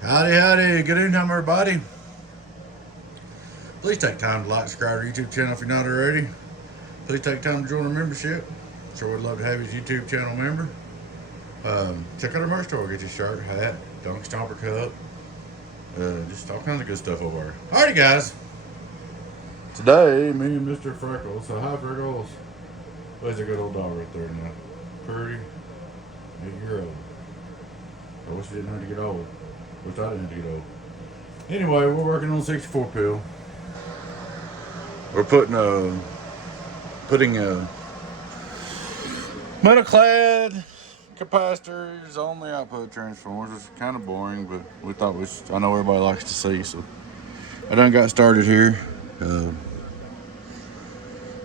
Howdy, howdy. Good evening, everybody. Please take time to like, subscribe to our YouTube channel if you're not already. Please take time to join our membership. Sure would love to have you as a YouTube channel member. Check out our merch store. Get your shirt, hat, Donkey Stomper cup. Just all kinds of good stuff over there. Alrighty, guys. Today, me and Mr. Freckles. So, hi, Freckles. There's a good old dog right there now. Pretty 8-year-old. I wish he didn't have to get old. Wish I didn't have to get old. Anyway, we're working on 64 pill. We're putting metal clad capacitors on the output transformers. It's kind of boring, but we thought I know everybody likes to see, so I done got started here.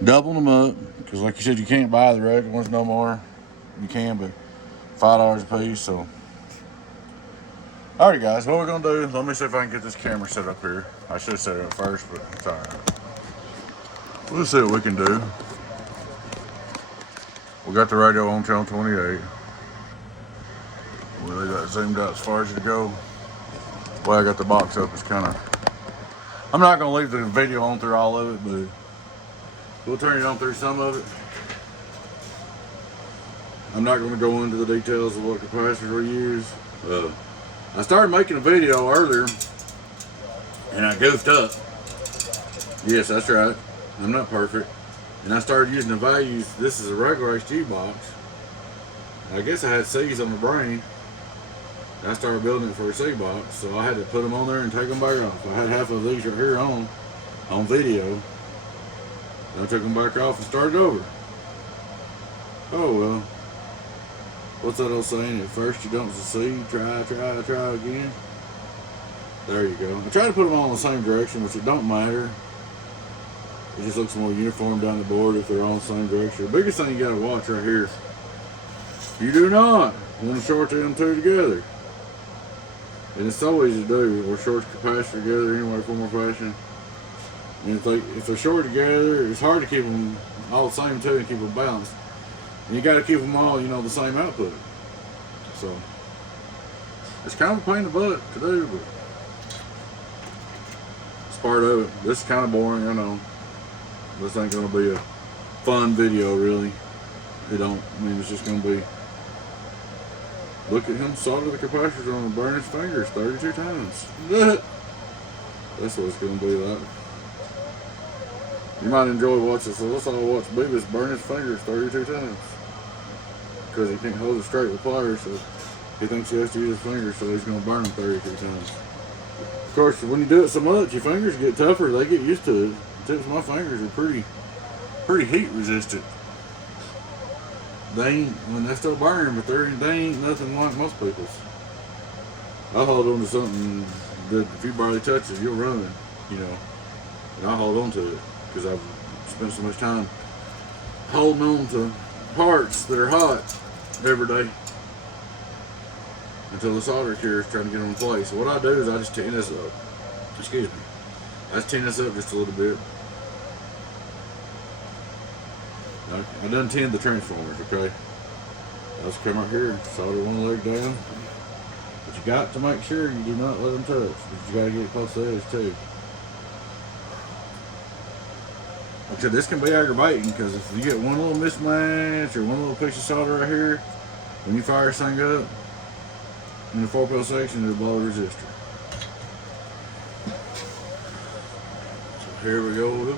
Doubling them up, because like you said, you can't buy the regular ones no more. You can, but $5 a piece, so. Alright guys, what we're gonna do, let me see if I can get this camera set up here. I should have set it up first, but it's alright. We'll see what we can do. We got the radio on channel 28. Well, they got zoomed out as far as it go. The way I got the box up is kind of. I'm not gonna leave the video on through all of it, but we'll turn it on through some of it. I'm not gonna go into the details of what capacitors we use. I started making a video earlier and I goofed up. Yes, that's right. I'm not perfect. And I started using the values. This is a regular HG box. I guess I had C's on the brain. I started building it for a C box, so I had to put them on there and take them back off. I had half of these right here on video. And I took them back off and started over. Oh well. What's that old saying? At first you don't succeed, try again. There you go. I try to put them all in the same direction, which it don't matter. It just looks more uniform down the board if they're all in the same direction. The biggest thing you gotta watch right here, you do not want to short them two together. And it's so easy to do. We're short the capacitor together anyway, form or fashion. And if they're short together, it's hard to keep them all the same too and keep them balanced. And you got to keep them all, the same output. So it's kind of a pain in the butt to do, but it's part of it. This is kind of boring, I know. This ain't gonna be a fun video, really. It's just gonna be. Look at him solder the capacitor on and burn his fingers 32 times. That's what it's gonna be like. You might enjoy watching, so let's all watch Beavis burn his fingers 32 times. Because he can't hold it straight with pliers, so he thinks he has to use his fingers, so he's going to burn them 32 times. Of course, when you do it so much, your fingers get tougher, they get used to it. The tips of my fingers are pretty heat resistant. They still burn, but they ain't nothing like most people's. I hold on to something that if you barely touch it, you'll run, and I hold on to it. Because I've spent so much time holding on to parts that are hot every day until the solder cure is trying to get them in place. So what I do is I just tin this up. Excuse me. I just tin this up just a little bit. I done tinned the transformers, okay? I just come out here, solder one leg down. But you got to make sure you do not let them touch. But you got to get close to the edge too. Like I said, this can be aggravating because if you get one little mismatch or one little piece of solder right here, when you fire this thing up in the 4-pill section, it'll blow the resistor. So here we go.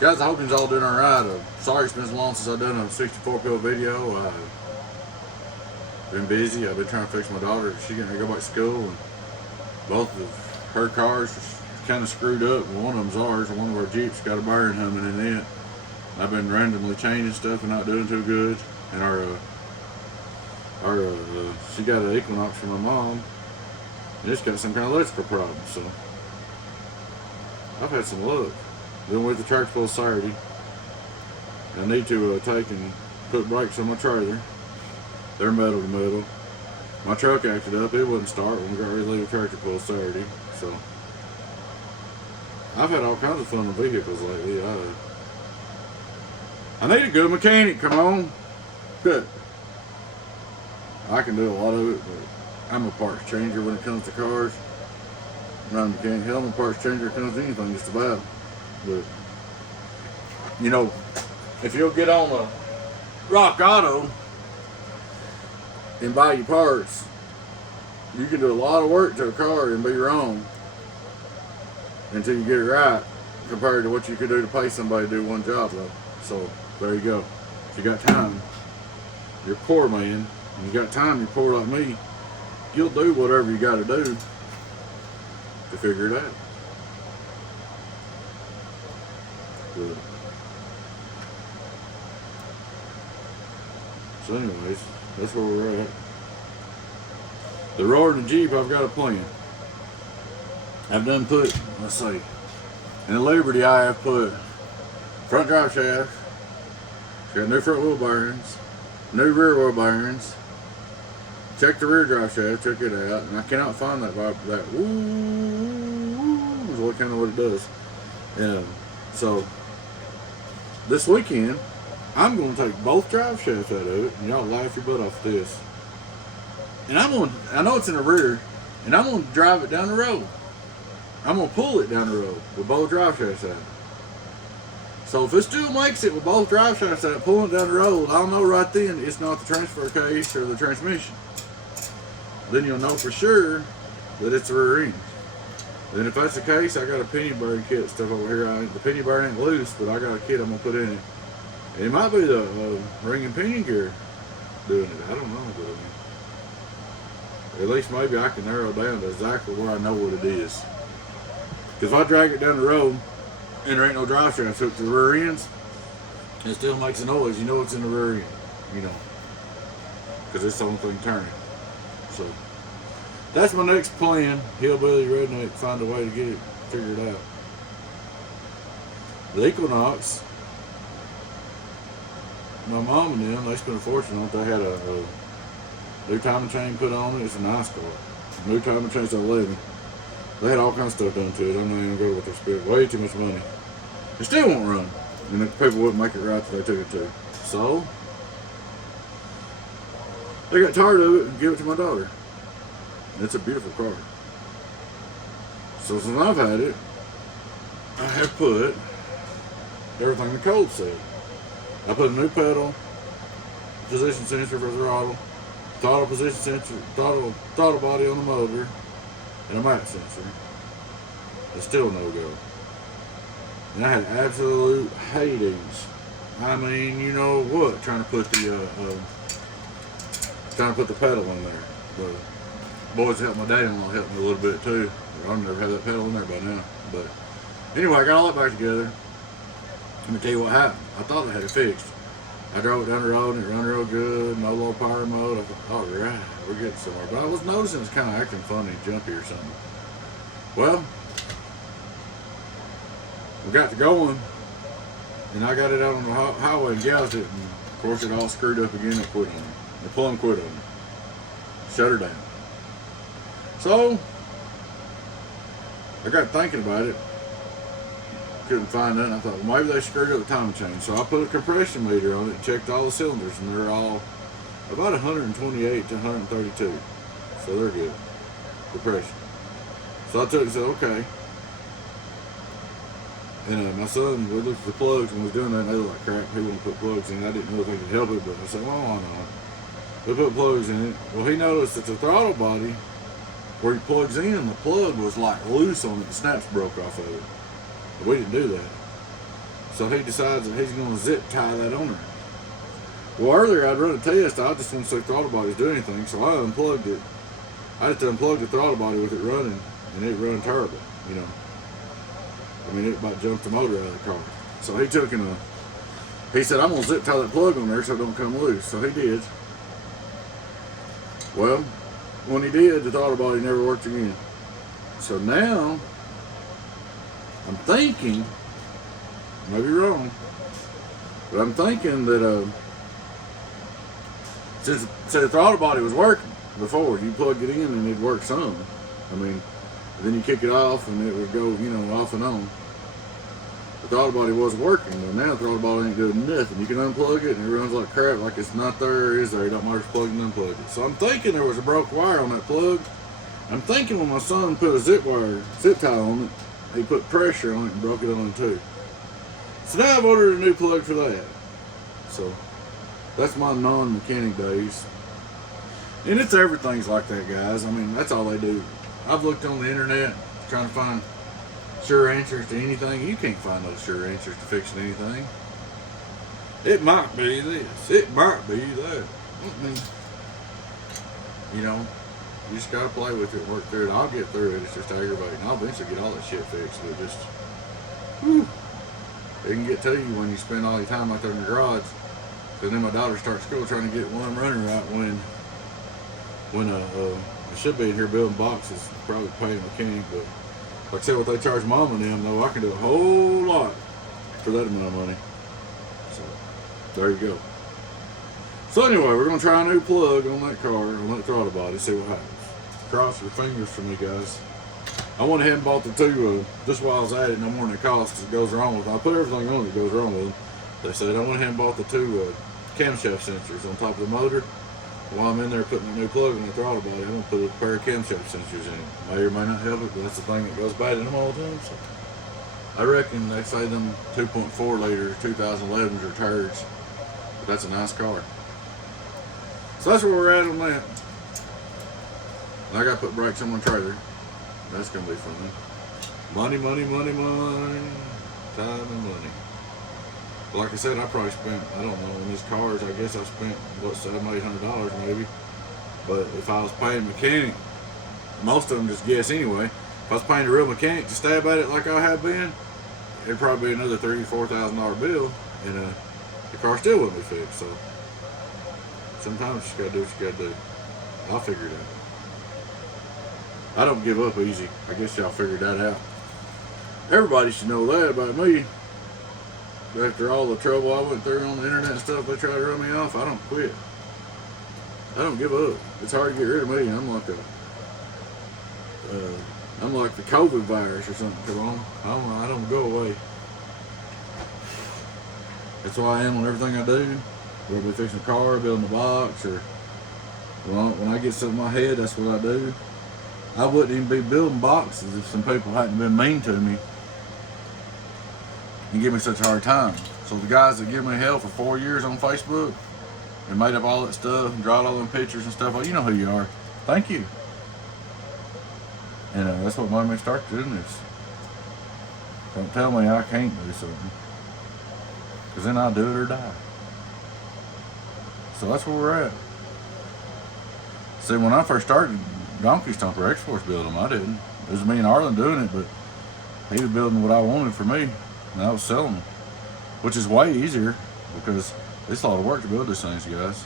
Guys, I hope you're all doing alright. Sorry it's been so long since I've done a 64-pill video. I've been busy. I've been trying to fix my daughter. She's going to go back to school, and both of her cars kind of screwed up. One of them's ours, and one of our Jeeps got a bearing humming in it. I've been randomly changing stuff and not doing too good. And she got an Equinox from my mom, and it's got some kind of electrical problem. So I've had some luck. Then with the tractor pull Saturday, I need to take and put brakes on my trailer. They're metal to metal. My truck acted up. It wouldn't start when we got ready to leave the tractor pull Saturday. So I've had all kinds of fun with vehicles lately. I need a good mechanic, come on. Good. I can do a lot of it, but I'm a parts changer when it comes to cars. Not a mechanic. Hell, I'm a parts changer when it comes to anything, just about. But, you know, if you'll get on a Rock Auto and buy your parts, you can do a lot of work to a car and be wrong until you get it right, compared to what you could do to pay somebody to do one job though. So there you go. If you got time, you're a poor man, and you got time, you're poor like me, you'll do whatever you got to do to figure it out. Good. So anyways, that's where we're at. The Roaring Jeep, I've got a plan. I've done put, let's see, in the Liberty I have put front drive shaft, it's got new front wheel bearings, new rear wheel bearings, check the rear drive shaft, check it out, and I cannot find that vibe, that woo is what kind of what it does. So this weekend I'm going to take both drive shafts out of it, and y'all laugh your butt off this. And I know it's in the rear, and I'm going to drive it down the road. I'm going to pull it down the road with both drive shafts out. So if it still makes it with both drive shafts out, pulling it down the road, I'll know right then it's not the transfer case or the transmission. Then you'll know for sure that it's the rear end. Then if that's the case, I got a penny bearing kit stuff over here. The penny bearing ain't loose, but I got a kit I'm going to put in it. And it might be the ring and pinion gear doing it. I don't know. But at least maybe I can narrow down to exactly where I know what it is. Because if I drag it down the road and there ain't no drive shaft hooked to the rear ends, it still makes a noise. You know it's in the rear end, you know, because it's the only thing turning. So that's my next plan. Hillbilly redneck, find a way to get it figured out. The Equinox, my mom and them, they spent a fortune on it. They had a new timing chain put on it. It's a nice car. New timing chain's 11. They had all kinds of stuff done to it. I'm not even going to go with what they spent. Way too much money. It still won't run. And the people wouldn't make it right that they took it to. So they got tired of it and gave it to my daughter. It's a beautiful car. So since I've had it, I have put everything the code said. I put a new pedal, position sensor for the throttle position sensor, throttle body on the motor, and a map sensor. It's still no go. And I had absolute Hades. I mean, you know what? Trying to put the pedal in there. The boys helped my dad-in-law helped me a little bit too. I've never had that pedal in there by now. But anyway, I got all that back together. Let me tell you what happened. I thought I had it fixed. I drove it down the road and it ran real good, no low power mode. I thought, all right, we're getting somewhere. But I was noticing it's kind of acting funny, jumpy or something. Well, we got to going, and I got it out on the highway and gouged it, and of course it all screwed up again and quit on me. The plumb quit on me. Shut her down. So, I got thinking about it. Couldn't find nothing. I thought, well, maybe they screwed up the timing chain. So I put a compression meter on it and checked all the cylinders, and they're all about 128 to 132. So they're good. Compression. So I took it and said, okay. And my son, we looked at the plugs and was doing that, and they looked like crap. He wouldn't put plugs in. I didn't know if they could help it, but I said, well, why not? We put plugs in it. Well, he noticed that the throttle body, where he plugs in, the plug was like loose on it. The snaps broke off of it. But we didn't do that. So he decides that he's going to zip tie that on there. Well, earlier I'd run a test. I just want to see if the throttle body's doing anything. So I unplugged it. I just unplugged the throttle body with it running, and it run terrible, you know. I mean, it about jumped the motor out of the car. So he took and he said, I'm going to zip tie that plug on there so it don't come loose. So he did. Well, when he did, the throttle body never worked again. So now, I'm thinking, I may be wrong, but I'm thinking that since the throttle body was working before, you plugged it in and it'd work some. I mean, then you kick it off and it would go, you know, off and on. the throttle body wasn't working. But now the throttle body ain't doing nothing. You can unplug it and it runs like crap, like it's not there or is there. You don't matter if you plug and unplug it. So I'm thinking there was a broke wire on that plug. I'm thinking when my son put a zip tie on it, he put pressure on it and broke it on it too. So now I've ordered a new plug for that. So that's my non-mechanic days. And it's everything's like that, guys. I mean, that's all they do. I've looked on the internet trying to find sure answers to anything. You can't find no sure answers to fixing anything. It might be this. It might be that. I mean, you know, you just gotta play with it and work through it. I'll get through it. It's just aggravating. I'll eventually get all that shit fixed. But just, whew, it can get to you when you spend all your time out there in the garage. Because then my daughter starts school trying to get one runner out when I should be in here building boxes, probably paying a mechanic. But like I said, what they charge mom and them, though, I can do a whole lot for that amount of money. So there you go. So anyway, we're gonna try a new plug on that car, on that throttle body, see what happens. Cross your fingers for me, guys. I went ahead and bought the two, just while I was at it, no more than it costs, it goes wrong with them. I put everything on that goes wrong with them. They said I went ahead and bought the two camshaft sensors on top of the motor. While I'm in there putting a new plug in the throttle body, I'm gonna put a pair of camshaft sensors in it. May or may not help it, but that's the thing that goes bad in them all the time. So I reckon they say them 2.4 liter 2011s are turds, but that's a nice car. So that's where we're at on that. And I gotta put brakes on my trailer. That's gonna be fun. Money, money, money, money. Time and money. But like I said, I probably spent, I don't know, in these cars, I guess I spent, what, $700-800 maybe. But if I was paying a mechanic, most of them just guess anyway. If I was paying a real mechanic to stab at it like I have been, it'd probably be another $3,000-4,000 bill, and the car still wouldn't be fixed. So sometimes you just gotta do what you gotta do. I'll figure it out. I don't give up easy. I guess y'all figured that out. Everybody should know that about me. After all the trouble I went through on the internet and stuff, they try to run me off. I don't quit. I don't give up. It's hard to get rid of me. I'm like the COVID virus or something. Come on, I don't go away. That's why I am on everything I do. Whether we fixing a car, building a box, or when I get something in my head, that's what I do. I wouldn't even be building boxes if some people hadn't been mean to me and give me such a hard time. So the guys that give me hell for 4 years on Facebook and made up all that stuff and drawed all them pictures and stuff, well, you know who you are. Thank you. And that's what made me start doing this. Don't tell me I can't do something, because then I'll do it or die. So that's where we're at. See, when I first started Donkeystomper Exports building them, I didn't. It was me and Arlen doing it, but he was building what I wanted for me, and I was selling them, which is way easier because it's a lot of work to build these things, guys.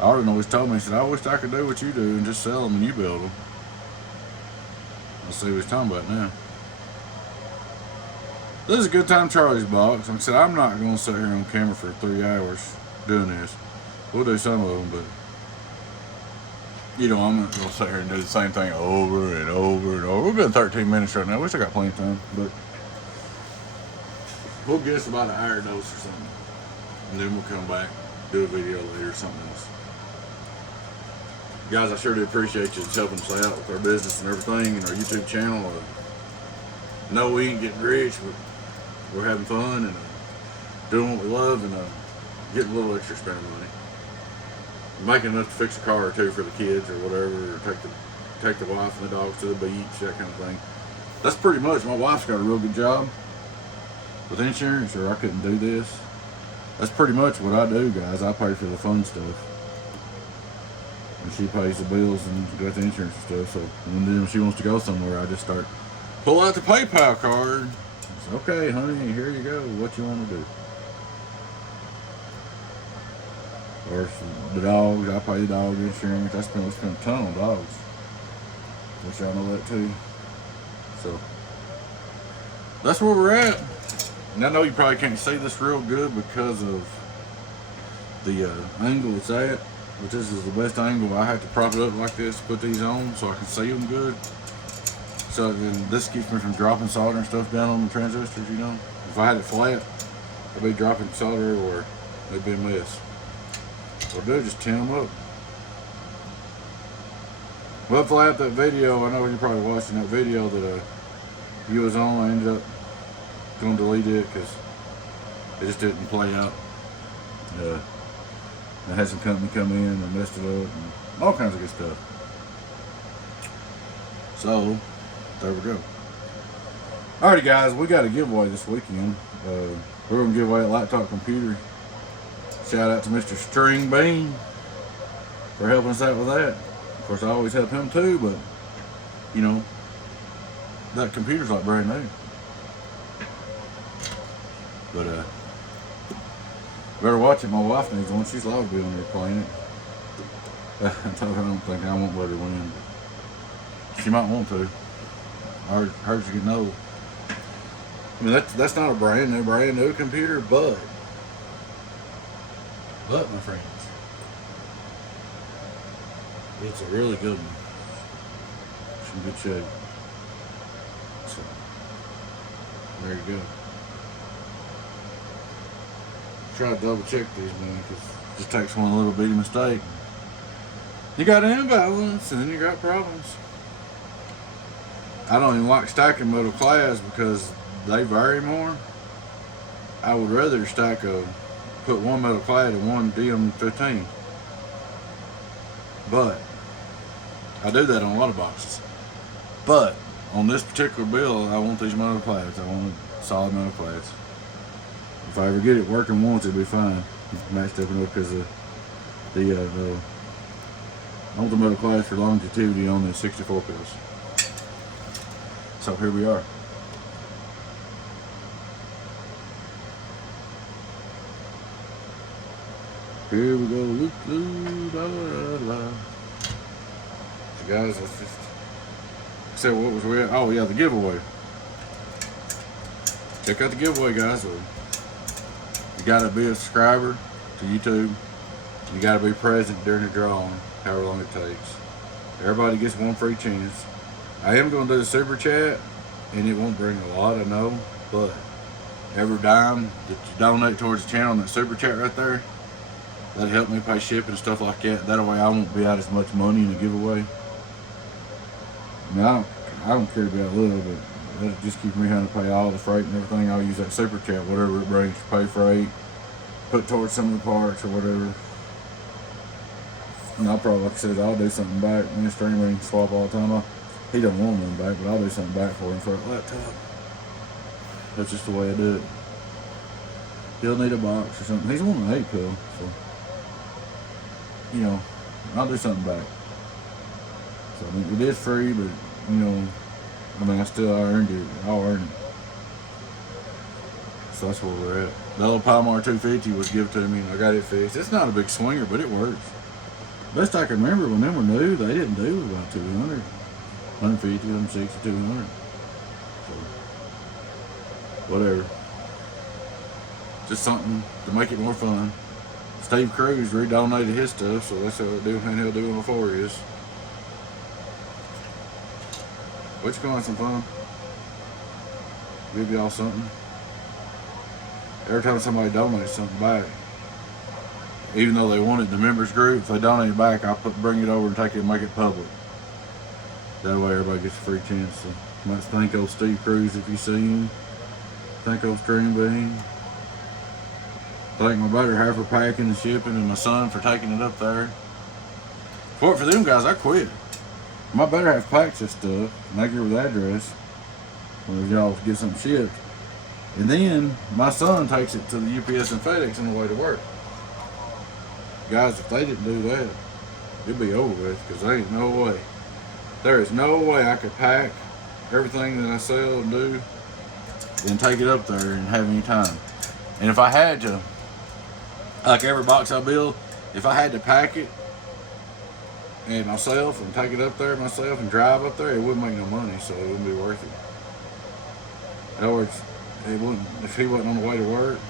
Arlen always told me, he said, I wish I could do what you do and just sell them and you build them. Let's see what he's talking about now. This is a good time Charlie's box. Like I said, I'm not going to sit here on camera for 3 hours doing this. We'll do some of them, but you know, I'm not going to sit here and do the same thing over and over and over. We're good 13 minutes right now. I wish I got plenty of time, but we'll guess about an hour dose or something. And then we'll come back, do a video later or something else. Guys, I sure do appreciate you helping us out with our business and everything and our YouTube channel. No, we ain't getting rich, but we're having fun and doing what we love and getting a little extra spending money. Making enough to fix a car or two for the kids or whatever, or take the wife and the dogs to the beach, that kind of thing. That's pretty much, my wife's got a real good job with insurance, or I couldn't do this. That's pretty much what I do, guys. I pay for the fun stuff. And she pays the bills and got the insurance and stuff. So when she wants to go somewhere, I just pull out the PayPal card. Say, okay, honey, here you go. What you want to do? Or the dogs, I pay the dog insurance. I spend a ton on dogs. Wish y'all know that too. So that's where we're at. And I know you probably can't see this real good because of the angle it's at. But this is the best angle. I have to prop it up like this, put these on so I can see them good. So then this keeps me from dropping solder and stuff down on the transistors, you know. If I had it flat, I'd be dropping solder everywhere. It'd be a mess. What I'll do is just tin them up. Well, if I have that video, I know you're probably watching that video that you was on. I ended up going to delete it because it just didn't play out. I had some company come in and messed it up and all kinds of good stuff. So, there we go. Alrighty guys, we got a giveaway this weekend. We're going to give away a laptop computer. Shout out to Mr. String Bean for helping us out with that. Of course, I always help him too, but, you know, that computer's like brand new. But, better watch it. My wife needs one. She's allowed to be on there playing it. I don't think I won't let her win. She might want to. Hers is getting old. I mean, that's not a brand new computer, but my friends, it's a really good one. It's in good shape. So, there you go. Try to double check these, man, because it just takes one little bitty mistake. You got an imbalance, and then you got problems. I don't even like stacking metal clads because they vary more. I would rather put one metal clad in one DM15. But I do that on a lot of boxes. But on this particular build, I want these metal clads. I want solid metal clads. If I ever get it working once, it'll be fine. Matched up enough because I want the metal clads for longevity on the 64 pills. So here we are. Here we go. So guys, let's just say what was we at? Oh yeah, the giveaway. Check out the giveaway, guys. So you gotta be a subscriber to YouTube. You gotta be present during the drawing, however long it takes. Everybody gets one free chance. I am going to do the super chat, and it won't bring a lot, I know, but every dime that you donate towards the channel in that super chat right there, that'll help me pay shipping and stuff like that. That way I won't be out as much money in the giveaway. I mean, I don't care to be out little, but that'll just keep me having to pay all the freight and everything. I'll use that super chat, whatever it brings, to pay freight, put towards some of the parts or whatever. And I'll probably, like I said, I'll do something back. Me and String Bean swap all the time. He don't want one back, but I'll do something back for him for a laptop. That's just the way I do it. He'll need a box or something. He's wanting an 8-pill, so, you know, I'll do something back. So, I mean, it is free, but, you know, I mean, I earned it. I'll earn it. So that's where we're at. The little Palomar 250 was given to me, and I got it fixed. It's not a big swinger, but it works. Best I can remember, when they were new, they didn't do about 200. 150, 160, 200. So, whatever. Just something to make it more fun. Steve Cruz redonated his stuff, so that's how he'll do it before he is. What you going, some fun? Give y'all something. Every time somebody donates something back, even though they want it in the members group, if they donate it back, I'll bring it over and take it and make it public. That way everybody gets a free chance. So, let's thank old Steve Cruz if you see him. Thank old String Bean. Thank my better half for packing and shipping, and my son for taking it up there. For them guys, I quit. My better half packs this stuff, and I give her the address when y'all get something shipped. And then my son takes it to the UPS and FedEx on the way to work. Guys, if they didn't do that, it'd be over with, because there ain't no way. There is no way I could pack everything that I sell and do and take it up there and have any time. And if I had to, like every box I build, if I had to pack it and myself and take it up there myself and drive up there, it wouldn't make no money, so it wouldn't be worth it. In other words, it wouldn't, if he wasn't on the way to work.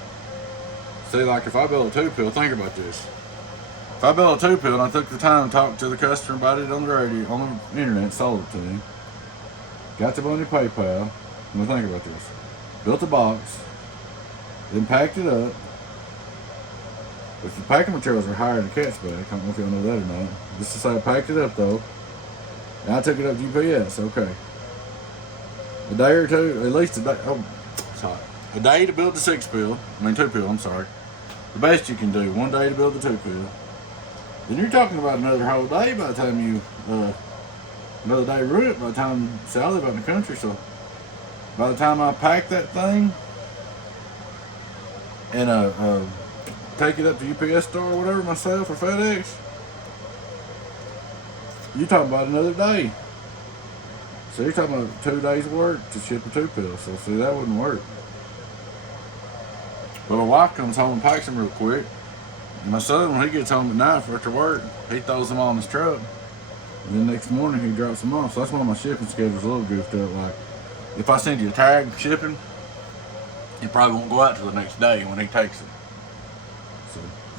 See, like if I build a 2-pill, think about this. If I built a 2-pill and I took the time to talk to the customer about it on the radio, on the internet, sold it to him, got the money PayPal. Now think about this. Built a box, then packed it up. If the packing materials are higher than the cat's back, I don't know if y'all know that or not. Just to say I packed it up though. And I took it up to UPS, okay. A day or two, at least a day, oh, it's hot. A day to build the 2-pill, I'm sorry. The best you can do, 1 day to build the 2-pill. Then you're talking about another whole day by the time you, another day route by the time, see, I live out in the country, so by the time I pack that thing and take it up to UPS store or whatever myself or FedEx, you're talking about another day. So you're talking about 2 days work to ship a 2-pill. So see, that wouldn't work. But my wife comes home and packs them real quick. And my son, when he gets home at night after work, he throws them all in his truck. And then next morning he drops them off. So that's why my shipping schedule's a little goofed up. Like, if I send you a tag shipping, it probably won't go out till the next day when he takes it.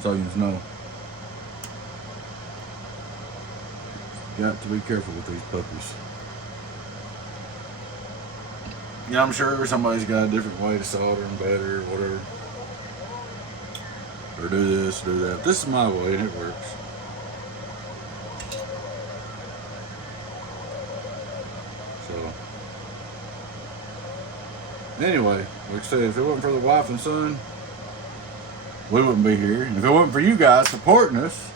So you just know. Got to be careful with these puppies. Yeah, I'm sure somebody's got a different way to solder them better or whatever. Or do this, do that. This is my way and it works. So, anyway, like I said, if it wasn't for the wife and son, we wouldn't be here. And if it wasn't for you guys supporting us,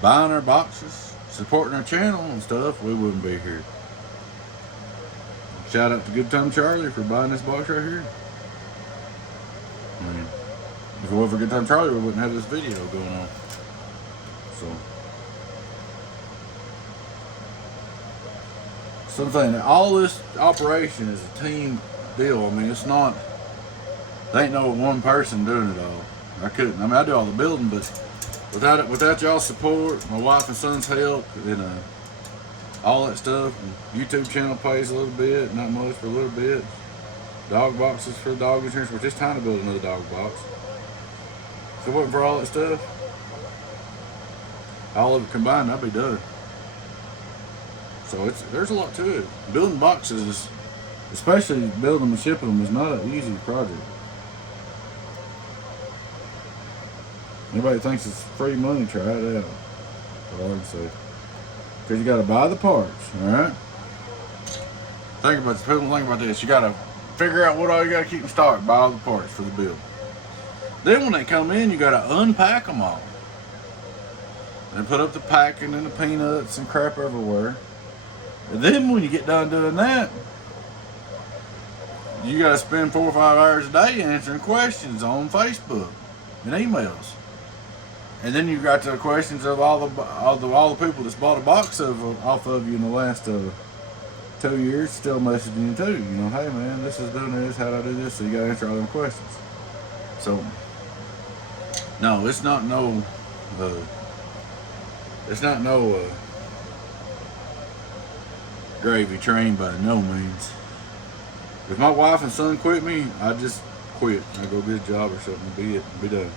buying our boxes, supporting our channel and stuff, we wouldn't be here. Shout out to Good Time Charlie for buying this box right here. I mean, if it wasn't for Good Time Charlie, we wouldn't have this video going on. So, something that all this operation is a team deal. I mean, it's not, there ain't no one person doing it all. I couldn't. I mean, I do all the building, but without y'all support, my wife and son's help, and all that stuff, and YouTube channel pays a little bit, not much, but a little bit. Dog boxes for the dog insurance. We're just trying to build another dog box. If it wasn't for all that stuff, all of it combined, I'd be done. So there's a lot to it. Building boxes is, especially building and shipping them, is not an easy project. Anybody thinks it's free money, try it out. That's all I can say. Because you got to buy the parts, alright? Think about this. You got to figure out what all you got to keep in stock. Buy all the parts for the build. Then when they come in, you got to unpack them all. And put up the packing and the peanuts and crap everywhere. And then when you get done doing that, you got to spend 4 or 5 hours a day answering questions on Facebook and emails. And then you got the questions of all the people that's bought a box off of you in the last 2 years, still messaging you too. You know, hey man, this is doing this. How do I do this? So you got to answer all them questions. So no, it's not no gravy train by no means. If my wife and son quit me, I just quit. I go get a job or something. Be done.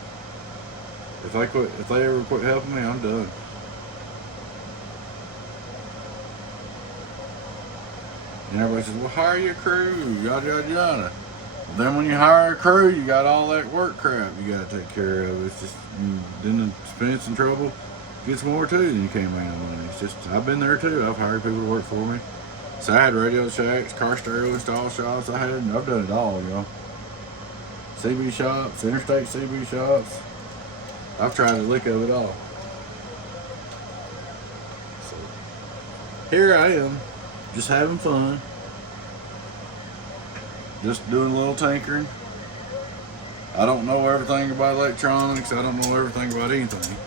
If they ever quit helping me, I'm done. And everybody says, well, hire your crew, yada, yada, yada. Well, then when you hire a crew, you got all that work crap you got to take care of. It's just, then the expense and trouble gets more too than you can't make no money. It's just, I've been there too. I've hired people to work for me. So I had radio shacks, car stereo install shops. I've done it all, y'all. CB shops, interstate CB shops. I've tried a lick of it all. So here I am, just having fun. Just doing a little tinkering. I don't know everything about electronics. I don't know everything about anything.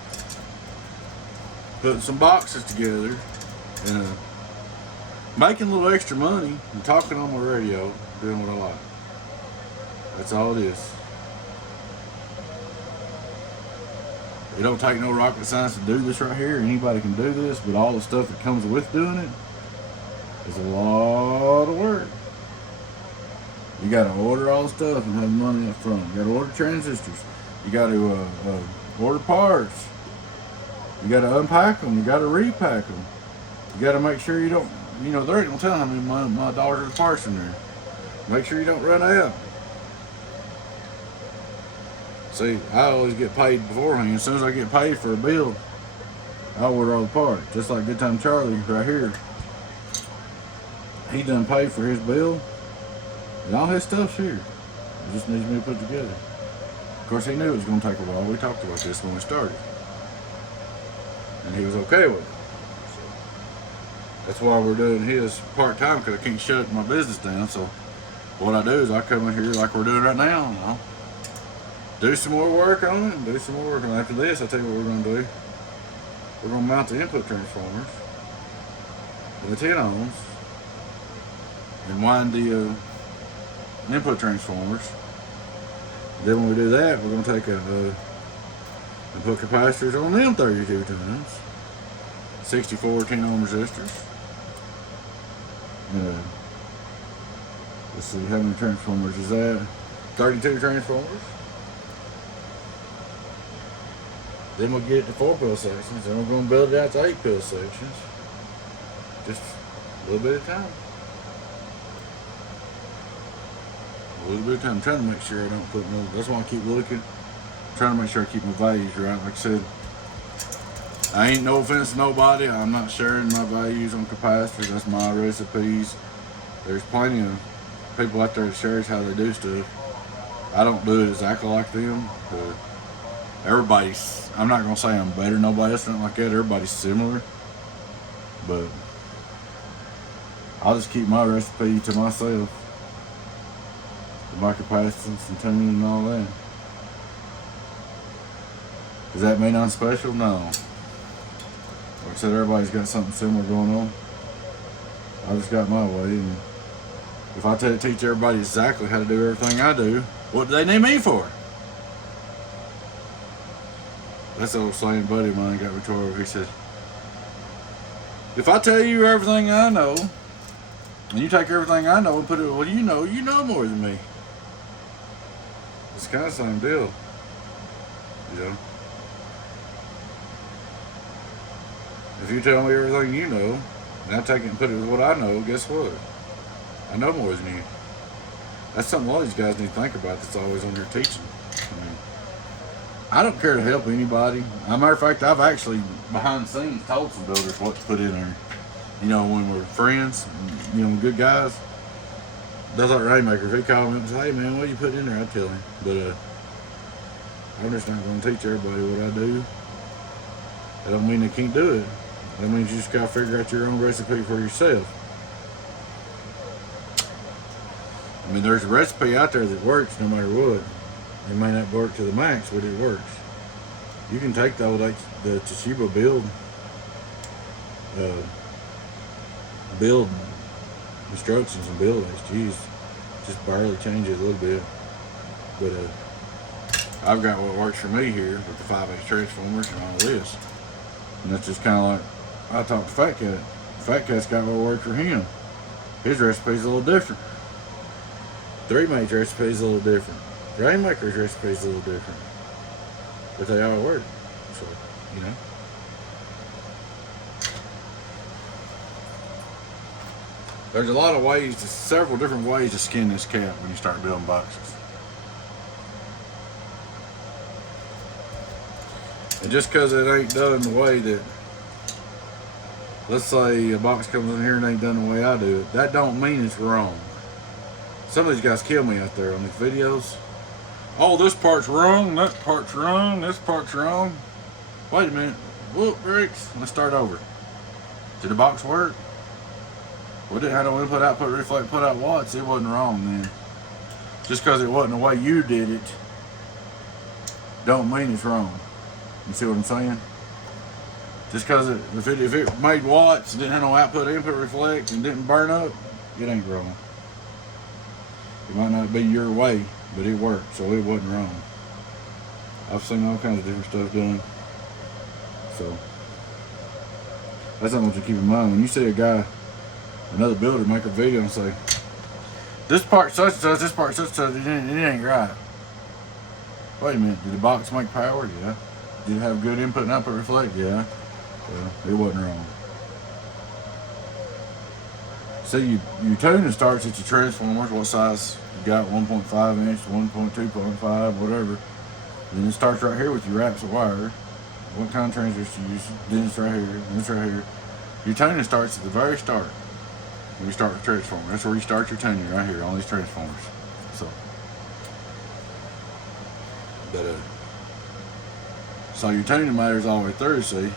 Putting some boxes together and making a little extra money and talking on my radio, doing what I like. That's all it is. It don't take no rocket science to do this right here. Anybody can do this, but all the stuff that comes with doing it is a lot of work. You got to order all the stuff and have money up front. You got to order transistors. You got to order parts. You got to unpack them. You got to repack them. You got to make sure you don't you know, they ain't gonna tell how many my dollars of parts in there. Make sure you don't run out. See, I always get paid beforehand. As soon as I get paid for a build, I order all the parts. Just like Good Time Charlie right here. He done paid for his bill, and all his stuff's here. It just needs me to put together. Of course, he knew it was going to take a while. We talked about this when we started, and he was okay with it. So that's why we're doing his part-time, because I can't shut my business down. So what I do is I come in here like we're doing right now, and I'll do some more work on it, and do some more work on it. After this, I'll tell you what we're going to do. We're going to mount the input transformers and the 10 ohms, and wind the input transformers. Then when we do that, we're going to take and put capacitors on them 32 times, 64 10 ohm resistors. And, let's see, how many transformers is that? 32 transformers. Then we'll get it to 4-pill sections, and we're going to build it out to 8-pill sections. Just a little bit of time. A little bit of time. I'm trying to make sure I don't put no. That's why I keep looking. I'm trying to make sure I keep my values right. Like I said, I ain't no offense to nobody. I'm not sharing my values on capacitors. That's my recipes. There's plenty of people out there that shares how they do stuff. I don't do it exactly like them, but everybody's. I'm not gonna say I'm better than nobody else, nothing like that. Everybody's similar, but I'll just keep my recipe to myself. My capacitance and tuning and all that. Does that mean I'm special? No. Like I said, everybody's got something similar going on. I just got my way, and if I teach everybody exactly how to do everything I do, what do they need me for? That's the old saying buddy of mine got rhetorical. He said, if I tell you everything I know, and you take everything I know and put it, well, you know more than me. It's kind of the same deal, you know. If you tell me everything you know, and I take it and put it with what I know, guess what? I know more than you. That's something a lot of these guys need to think about that's always on their teaching. I don't care to help anybody. As a matter of fact, I've actually, behind the scenes, told some builders what to put in there. You know, when we're friends, you know, good guys. That's like Rainmaker. If he called me and said, hey man, what do you put in there? I'd tell him. But I'm just not going to teach everybody what I do. That don't mean they can't do it. That means you just got to figure out your own recipe for yourself. I mean, there's a recipe out there that works no matter what. It may not work to the max, but it works. You can take the Toshiba build instructions and build it. Geez, just barely change it a little bit. But I've got what works for me here with the 5/8 transformers and all this. And that's just kind of like, I talked to Fat Cat. Fat Cat's got what works for him. His recipe's a little different. 3-Mate's recipe's a little different. Rainmaker's recipe's a little different. But they all work. So, you know. There's a lot of ways, several different ways to skin this cat when you start building boxes. And just because it ain't done the way that, let's say a box comes in here and ain't done the way I do it, that don't mean it's wrong. Some of these guys kill me out there on these videos. Oh, this part's wrong, that part's wrong, this part's wrong. Wait a minute. Whoop, brakes. Let's start over. Did the box work? We didn't have no input, output, reflect, put out watts. It wasn't wrong then. Just because it wasn't the way you did it, don't mean it's wrong. You see what I'm saying? Just because if it made watts, didn't have no output, input, reflect, and didn't burn up, it ain't wrong. It might not be your way, but it worked, so it wasn't wrong. I've seen all kinds of different stuff done. So that's something to keep in mind. When you see a guy, another builder, make a video and say, this part such and such, this part such and such, it ain't right. Wait a minute, did the box make power? Yeah. Did it have good input and output reflect? Yeah. Well, it wasn't wrong. See, your tuning starts at your transformers, what size you got, 1.5 inch, 1.2.5, whatever. Then it starts right here with your wraps of wire. What kind of transistor you use? Then it's right here, then it's right here. Your tuning starts at the very start. When you start the transformer, that's where you start your tuning, right here on these transformers. So your tuning matters all the way through. See,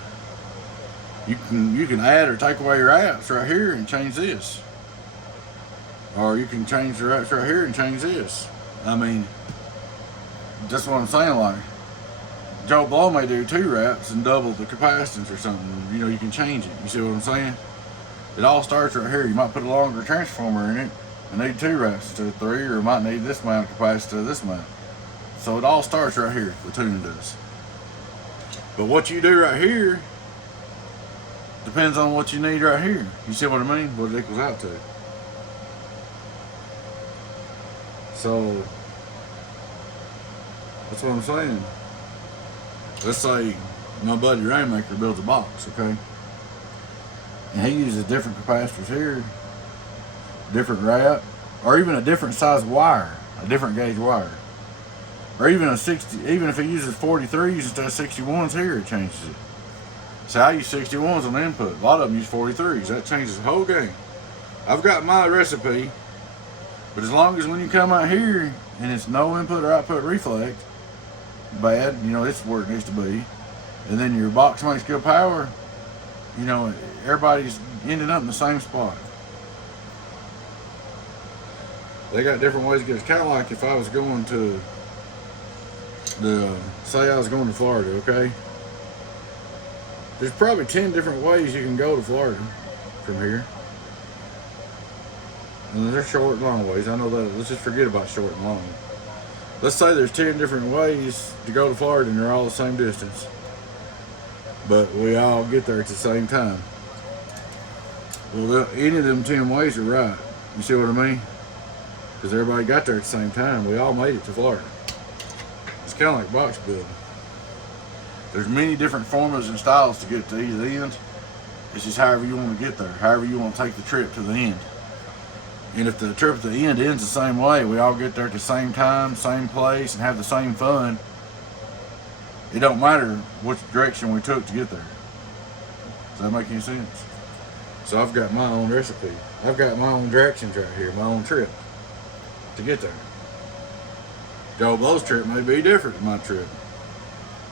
you can add or take away your apps right here and change this, or you can change the apps right here and change this. I mean, that's what I'm saying. Like Joe Blow may do 2 wraps and double the capacitance or something. You know, you can change it. You see what I'm saying? It all starts right here. You might put a longer transformer in it and need 2 wraps instead of 3, or it might need this amount of capacitance instead of this amount. So it all starts right here, what tuning does. But what you do right here depends on what you need right here. You see what I mean? What it equals out to. So that's what I'm saying. Let's say my buddy Rainmaker builds a box, okay? And he uses different capacitors here, different wrap, or even a different size wire, a different gauge wire. Or even a 60, even if he uses 43s instead of 61s here, it changes it. So I use 61s on the input. A lot of them use 43s. That changes the whole game. I've got my recipe, but as long as when you come out here and it's no input or output reflect, bad, you know, it's where it needs to be. And then your box makes good power, you know, everybody's ending up in the same spot. They got different ways to get it. It's kind of like if I was going to say I was going to Florida, okay? There's probably 10 different ways you can go to Florida from here. And there's short and long ways. I know that. Let's just forget about short and long. Let's say there's 10 different ways to go to Florida and they're all the same distance. But we all get there at the same time. Well, any of them 10 ways are right. You see what I mean? Because everybody got there at the same time. We all made it to Florida. It's kind of like box building. There's many different formulas and styles to get to either end. It's just however you want to get there, however you want to take the trip to the end. And if the trip at the end ends the same way, we all get there at the same time, same place, and have the same fun, it don't matter which direction we took to get there. Does that make any sense? So I've got my own recipe. I've got my own directions right here, my own trip to get there. Joe Blow's trip may be different than my trip.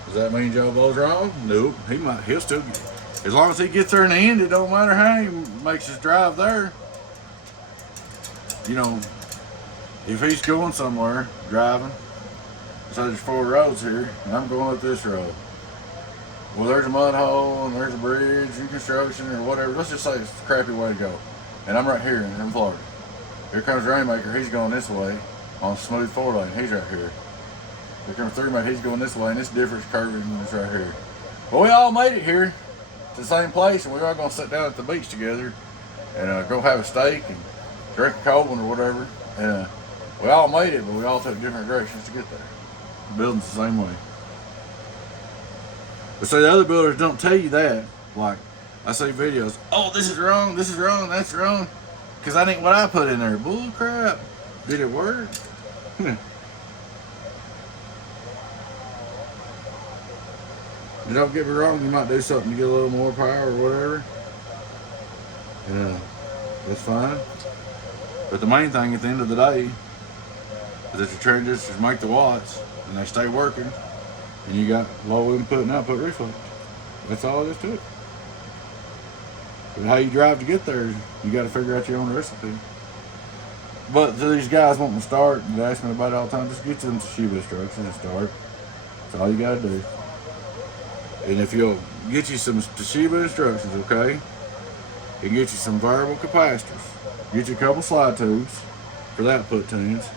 Does that mean Joe Blow's wrong? Nope. He'll still get it. As long as he gets there in the end, it don't matter how he makes his drive there. You know, if he's going somewhere, driving, so there's 4 roads here, and I'm going up this road. Well, there's a mud hole, and there's a bridge, and construction, or whatever. Let's just say it's a crappy way to go. And I'm right here in Florida. Here comes Rainmaker, he's going this way on smooth 4-lane, he's right here. Here comes 3-mate, he's going this way, and this difference curving, and it's right here. Well, we all made it here to the same place, and we're all going to sit down at the beach together and go have a steak and drink a cold one or whatever. And we all made it, but we all took different directions to get there. The building's the same way. But see, the other builders don't tell you that. Like, I see videos, oh, this is wrong, that's wrong, because that ain't what I put in there. Bull crap. Did it work? Don't get me wrong, you might do something to get a little more power or whatever. That's fine. But the main thing at the end of the day is that your transistors make the watts and they stay working, and you got low input and output reflex. That's all it is to it. But how you drive to get there, you got to figure out your own recipe. But to these guys wanting to start and ask me about it all the time, just get to them Toshiba instructions and start. That's all you got to do. And if you'll get you some Toshiba instructions, okay, and get you some variable capacitors, get you a couple slide tubes for the output tunes,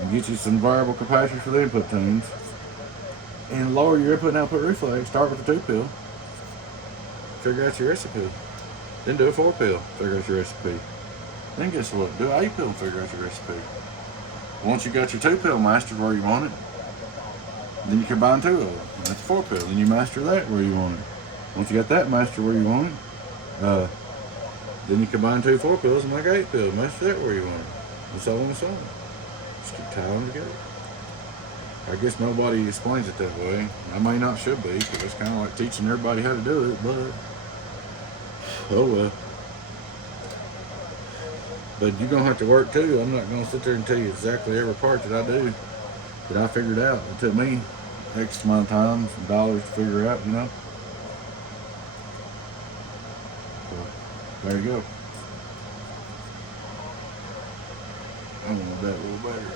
and get you some variable capacitors for the input tunes, and lower your input and output reflex, start with a 2-pill, figure out your recipe. Then do a 4-pill, figure out your recipe. Then guess what? Do an 8-pill and figure out your recipe. Once you got your 2-pill mastered where you want it, then you combine 2 of them. That's a 4-pill. Then you master that where you want it. Once you got that mastered where you want it, Then you combine 2 4-pills and make 8-pill. Match that where you want it. And so on and so on. Just keep tying them together. I guess nobody explains it that way. I may not should be, because it's kind of like teaching everybody how to do it, but oh well. But you're going to have to work too. I'm not going to sit there and tell you exactly every part that I do that I figured out. It took me X amount of time, some dollars to figure out, you know. So, there you go. I want that a little better.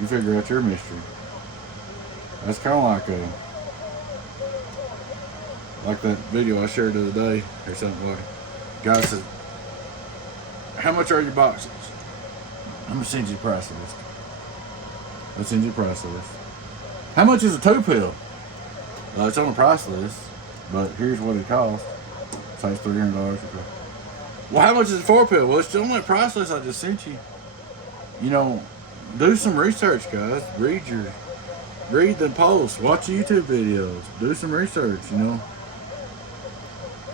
You figure out your mystery. That's kind of like that video I shared the other day or something. Like, guy said, "How much are your boxes?" I'm gonna send you the price list. I'll send you the price list. How much is a 2-pill? It's on the price list, but here's what it costs. So it's $300. Well, how much is a 4-pill? Well, it's on that price list I just sent you. You know, do some research, guys. Read the posts, watch YouTube videos, do some research, you know.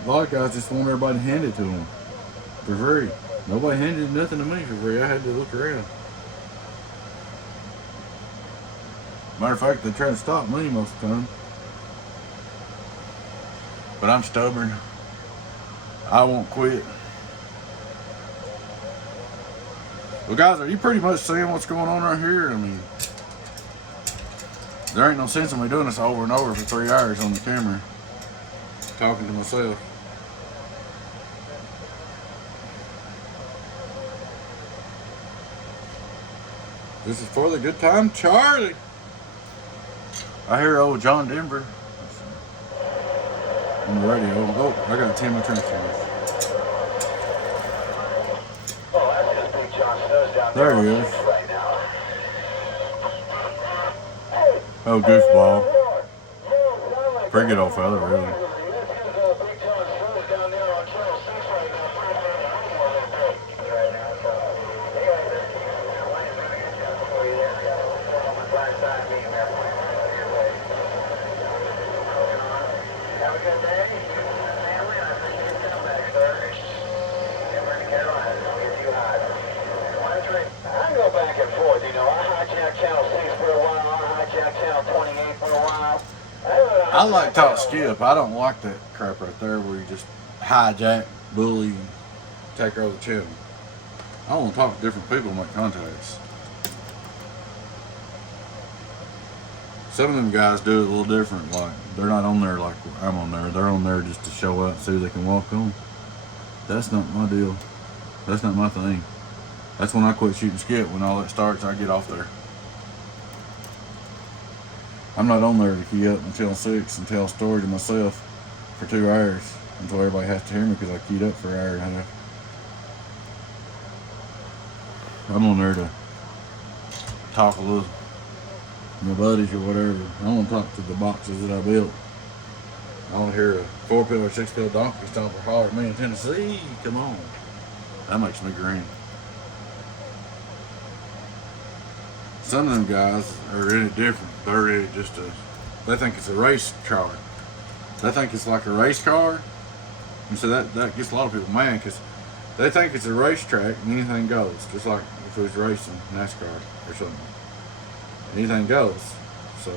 A lot of guys just want everybody to hand it to them for free. Nobody handed nothing to me for free. I had to look around. Matter of fact, they try to stop me most of the time. But I'm stubborn. I won't quit. Well, guys, are you pretty much seeing what's going on right here? I mean, there ain't no sense in me doing this over and over for 3 hours on the camera, talking to myself. This is for the good time, Charlie. I hear old John Denver on the radio. Oh, I got 10 more transfers. There he is. Oh, goofball. Pretty good old fella, really. I like talk skip. I don't like that crap right there where you just hijack, bully, and take over the channel. I want to talk to different people and make contacts. Some of them guys do it a little different. Like, they're not on there like I'm on there. They're on there just to show up and see if they can walk on. That's not my deal. That's not my thing. That's when I quit shooting skip. When all that starts, I get off there. I'm not on there to key up until 6 and tell a story to myself for 2 hours until everybody has to hear me because I keyed up for an hour and a half. I'm on there to talk a little to my buddies or whatever. I want to talk to the boxes that I built. I want to hear a 4-pill or 6-pill donkey stomper holler at me in Tennessee. Come on. That makes me grin. Some of them guys are in it different. They're in it just they think it's a race car. They think it's like a race car. And so that gets a lot of people mad because they think it's a racetrack and anything goes. Just like if it was racing NASCAR or something. Anything goes. So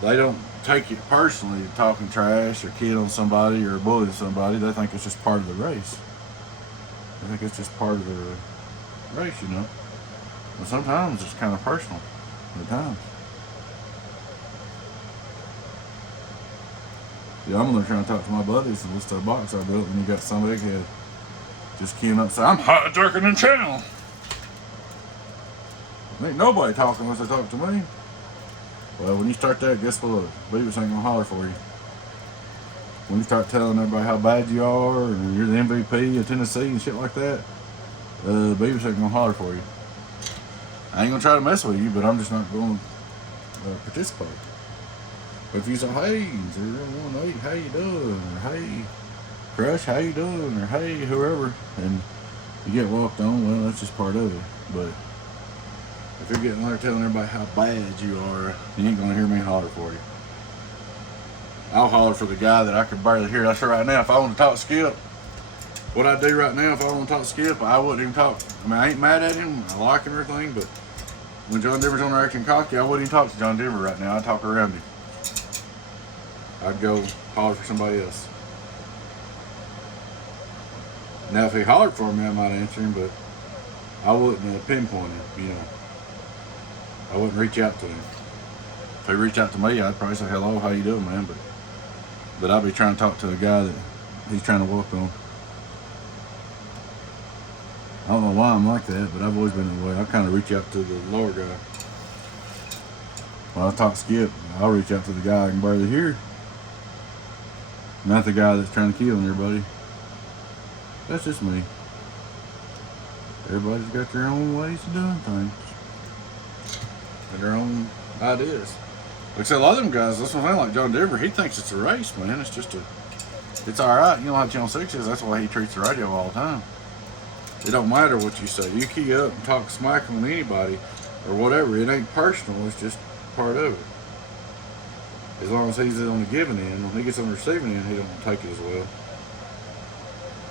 they don't take it personally, talking trash or kid on somebody or bullying somebody. They think it's just part of the race. They think it's just part of the race, you know. But sometimes it's kind of personal. At times. Yeah, I'm on there trying to talk to my buddies and listen to the box I built, and you got some egghead just queuing up saying, "I'm hijacking the channel." Ain't nobody talking unless they talk to me. Well, when you start that, guess what? Beavis ain't gonna holler for you. When you start telling everybody how bad you are, and you're the MVP of Tennessee and shit like that, Beavis ain't gonna holler for you. I ain't gonna try to mess with you, but I'm just not gonna participate. But if you say, "Hey, 018, how you doing?" Or "Hey, Crush, how you doing?" Or "Hey, whoever," and you get walked on, well, that's just part of it. But If you're getting there telling everybody how bad you are, you ain't gonna hear me holler for you. I'll holler for the guy that I could barely hear. That's right now. If I want to talk Skip, what I do right now, if I want to talk Skip, I wouldn't even talk. I mean, I ain't mad at him. I like him and everything, but when John Denver's on there acting cocky, I wouldn't even talk to John Denver right now. I'd talk around him. I'd go holler for somebody else. Now, if he hollered for me, I might answer him, but I wouldn't pinpoint him, you know. I wouldn't reach out to him. If he reached out to me, I'd probably say, hello, how you doing, man? But I'd be trying to talk to the guy that he's trying to walk on. I don't know why I'm like that, but I've always been that way. I kind of reach out to the lower guy. When I talk Skip, I'll reach out to the guy I can barely hear. Not the guy that's trying to kill everybody. That's just me. Everybody's got their own ways of doing things. And their own ideas. Like I said, a lot of them guys, that's what I'm saying, like John Denver, he thinks it's a race, man. It's just it's alright. You know how Channel 6 is, that's why he treats the radio all the time. It don't matter what you say. You key up and talk smack on anybody or whatever. It ain't personal, it's just part of it. As long as he's on the giving end, when he gets on the receiving end, he don't take it as well.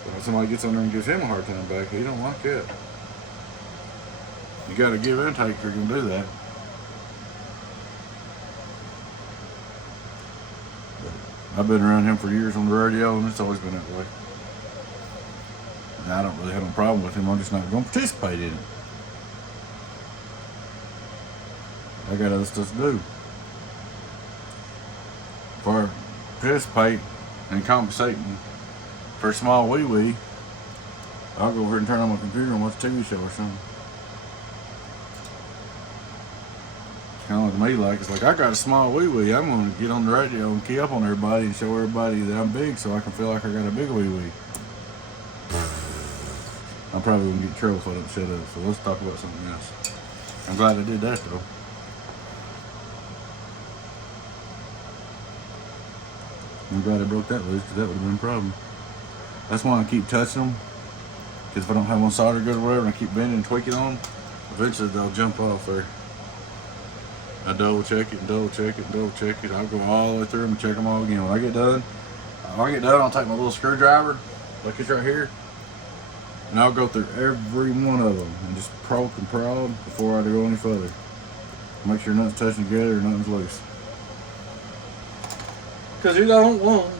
But when somebody gets on there and gives him a hard time back, he don't like that. You gotta give and take if you're gonna do that. But I've been around him for years on the radio, and it's always been that way. And I don't really have a problem with him. I'm just not gonna participate in it. I got other stuff to do. If I participate in compensating for a small wee-wee, I'll go over and turn on my computer and watch a TV show or something. It's kind of like me, like, it's like, I got a small wee-wee. I'm going to get on the radio and key up on everybody and show everybody that I'm big so I can feel like I got a big wee-wee. I'm probably going to get in trouble if I don't shut up, so let's talk about something else. I'm glad I did that, though. I'm glad I broke that loose, because that would have been a problem. That's why I keep touching them, because if I don't have one solder good or whatever, and I keep bending and tweaking on them, eventually they'll jump off there. I double check it and double check it and double check it. I'll go all the way through them and check them all again. When I get done, I'll take my little screwdriver, like it's right here, and I'll go through every one of them and just poke and prod before I go any further. Make sure nothing's touching together or nothing's loose. Because you don't want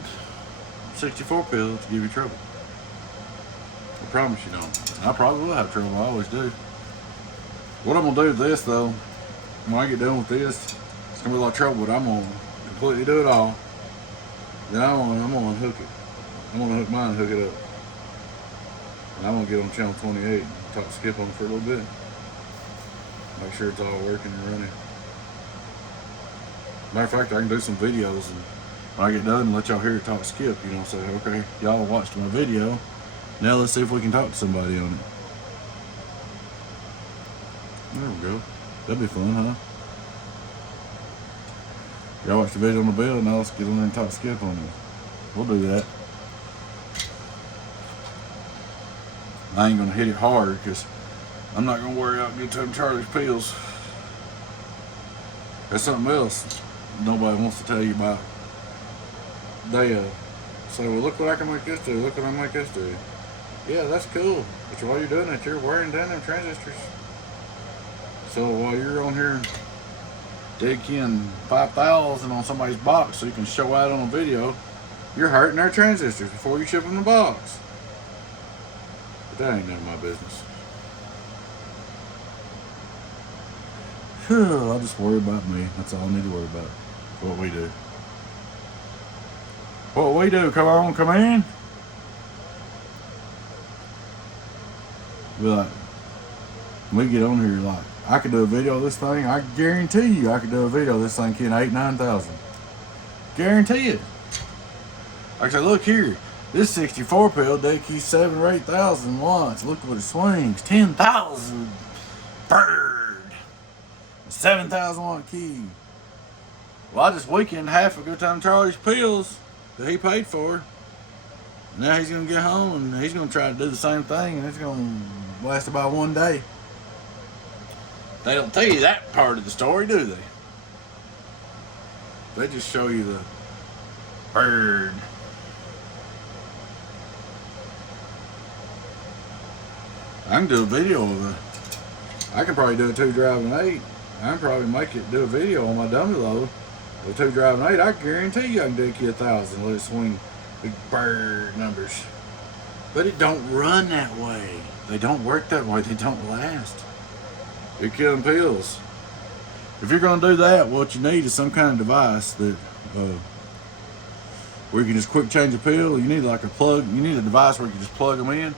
64 pills to give you trouble. I promise you don't. I probably will have trouble. I always do. What I'm going to do with this, though, when I get done with this, it's going to be a lot of trouble, but I'm going to completely do it all. Then I'm going to unhook it. I'm going to hook mine and hook it up. And I'm going to get on channel 28 and talk Skip on it for a little bit. Make sure it's all working and running. Matter of fact, I can do some videos and when I get done, let y'all hear it talk Skip, you know, say, okay, y'all watched my video. Now let's see if we can talk to somebody on it. There we go. That'd be fun, huh? Y'all watched the video on the bill, now let's get on there and talk Skip on it. We'll do that. I ain't gonna hit it hard because I'm not gonna worry out good time Charlie's pills. That's something else nobody wants to tell you about. They say, well, look what I can make this do. Look what I make this do. Yeah, that's cool. But while you're doing it, you're wearing down them transistors. So while you're on here digging 5,000 on somebody's box so you can show out on a video, you're hurting their transistors before you ship them the box. But that ain't none of my business. I'll just worry about me. That's all I need to worry about. What we do. What we do, come on, come in. Be like, we get on here like, I could do a video of this thing. I guarantee you I could do a video of this thing in 8,000-9,000. Guarantee it. Like I said, look here. This 64 pill keys 7,000 or 8,000 watts. Look what it swings. 10,000 bird. 7,000 watt key. Well, I just weakened half of Good Time Charlie's pills that he paid for. Now he's going to get home and he's going to try to do the same thing, and it's going to last about one day. They don't tell you that part of the story, do they? They just show you the bird. I can do a video of it. I can probably do a 2 driving 8. I can probably do a video on my dummy load with 2 driving 8. I guarantee you I can dick you 1,000. Let it swing big bird numbers. But it don't run that way. They don't work that way. They don't last. You're killing pills. If you're going to do that, what you need is some kind of device that where you can just quick change a pill. You need like a plug. You need a device where you can just plug them in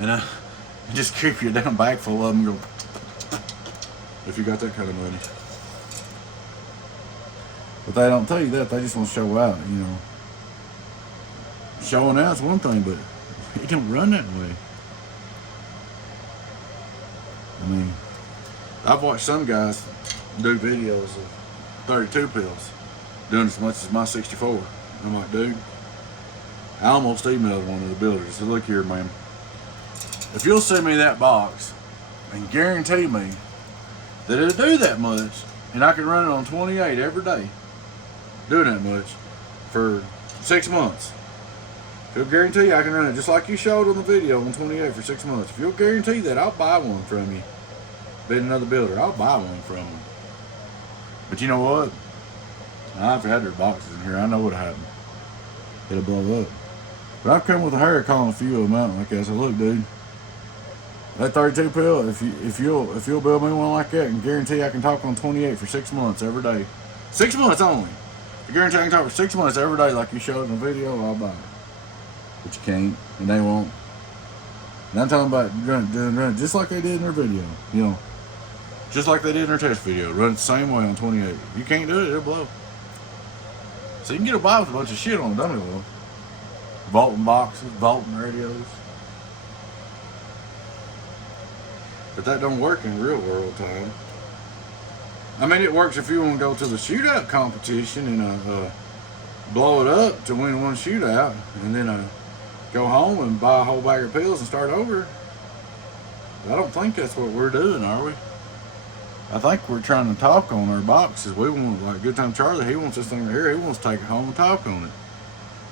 and just keep your damn bag full of them. Go, if you got that kind of money. But they don't tell you that. They just want to show out, you know. Showing out's one thing, but it don't run that way. I mean, I've watched some guys do videos of 32 pills doing as much as my 64. I'm like, dude, I almost emailed one of the builders. I said, look here, man. If you'll send me that box and guarantee me that it'll do that much and I can run it on 28 every day, doing that much for 6 months. If you'll guarantee I can run it just like you showed on the video on 28 for 6 months. If you'll guarantee that, I'll buy one from you. Being another builder, I'll buy one from them. But you know what? I've had their boxes in here. I know what'll happen. It'll blow up. But I've come with a hair calling a few of them out like that. I said, look, dude, that 32 pill, if you'll build me one like that and guarantee I can talk on 28 for 6 months every day. 6 months only. I guarantee I can talk for 6 months every day like you showed in the video, I'll buy it. But you can't, and they won't. And I'm talking about run just like they did in their video, you know. Just like they did in their test video. Run it the same way on 28. You can't do it, it'll blow. So you can get by with a bunch of shit on a dummy load. Vaulting boxes, vaulting radios. But that don't work in real world time. I mean, it works if you want to go to the shootout competition and blow it up to win one shootout, and then go home and buy a whole bag of pills and start over. I don't think that's what we're doing, are we? I think we're trying to talk on our boxes. We want, like Good Time Charlie, he wants this thing right here. He wants to take it home and talk on it.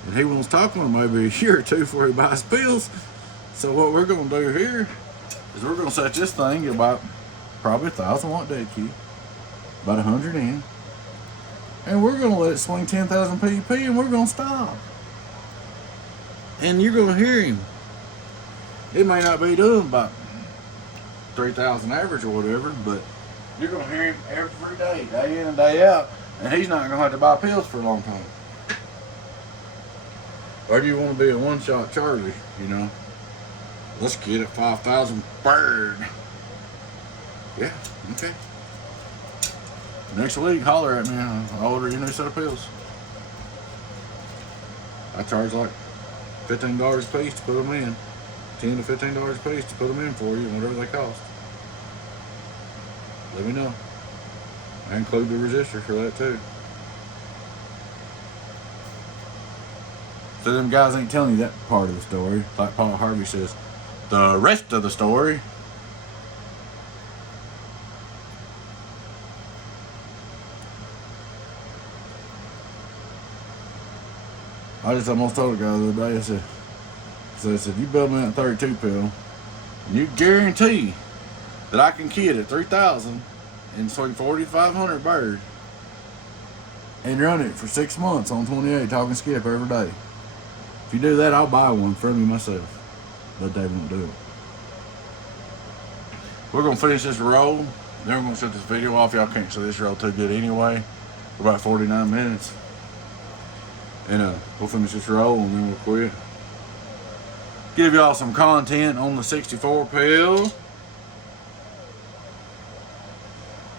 And he wants to talk on it maybe a year or two before he buys pills. So what we're going to do here is we're going to set this thing at about probably 1,000 watt dead key, about 100 in, and we're going to let it swing 10,000 pp and we're going to stop. And you're going to hear him. It may not be doing about 3,000 average or whatever, but you're going to hear him every day, day in and day out, and he's not going to have to buy pills for a long time. Or do you want to be a one-shot Charlie, you know? Let's get it 5,000 bird. Yeah, okay. Next week, holler at me. I'll order you a new set of pills. I charge like $15 a piece to put them in. $10 to $15 a piece to put them in for you, whatever they cost. Let me know. I include the resistor for that too. So them guys ain't telling you that part of the story. Like Paul Harvey says, the rest of the story. I just almost told a guy the other day, I said, you build me that 32 pill, and you guarantee that I can kid at 3,000 and swing 4,500 bird and run it for 6 months on 28 talking skip every day. If you do that, I'll buy one from you myself. But they won't do it. We're going to finish this roll. Then we're going to shut this video off. Y'all can't see this roll too good anyway. For about 49 minutes. And we'll finish this roll and then we'll quit. Give y'all some content on the 64 pill.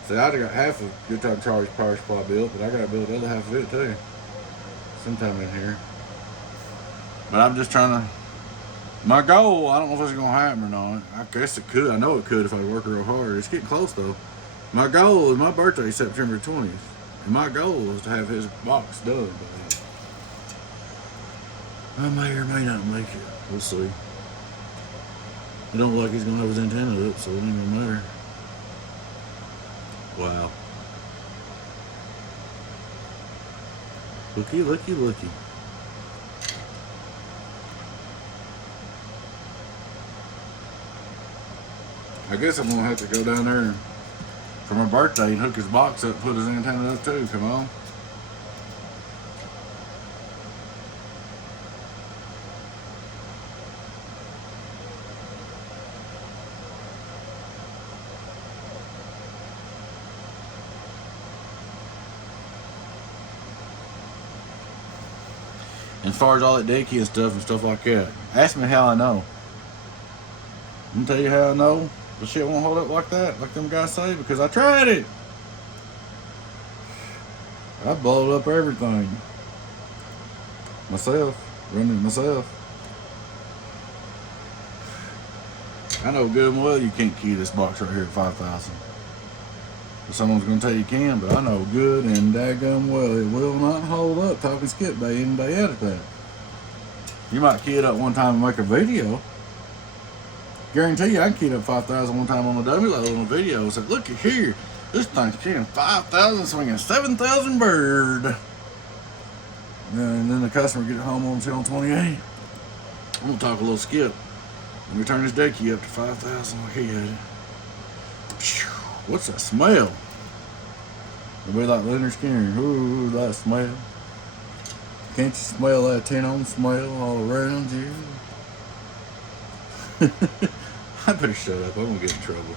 See, I got half of Good Time Charlie's power supply built, but I got to build the other half of it too. Sometime in here. But I'm just trying to, my goal, I don't know if it's going to happen or not. I guess it could. I know it could if I work real hard. It's getting close though. My goal is, my birthday is September 20th. And my goal is to have his box done by then. I may or may not make it. We'll see. It don't look like he's going to have his antenna up, so it ain't going to matter. Wow. Looky, looky, looky. I guess I'm gonna have to go down there for my birthday and hook his box up, put his antenna up too. Come on. As far as all that daycare and stuff like that, ask me how I know. I'm gonna tell you how I know the shit won't hold up like that, like them guys say, because I tried it. I blowed up everything myself, running it myself. I know good and well you can't key this box right here at 5,000. Someone's gonna tell you can, but I know good and daggum well it will not hold up talking skip day in and day out at that. You might key it up one time and make a video. Guarantee you I can key it up 5,000 one time on the dummy load on a video and say, look at here, this thing's keying 5,000 swinging 7,000 bird. And then the customer get it home on channel 28. I'm gonna talk a little skip. Let me turn this day key up to 5,000 like he had it. What's that smell? It'll be like Leonard Skinner. Ooh, that smell. Can't you smell that 10-ohm smell all around you? I better shut up. I'm gonna get in trouble.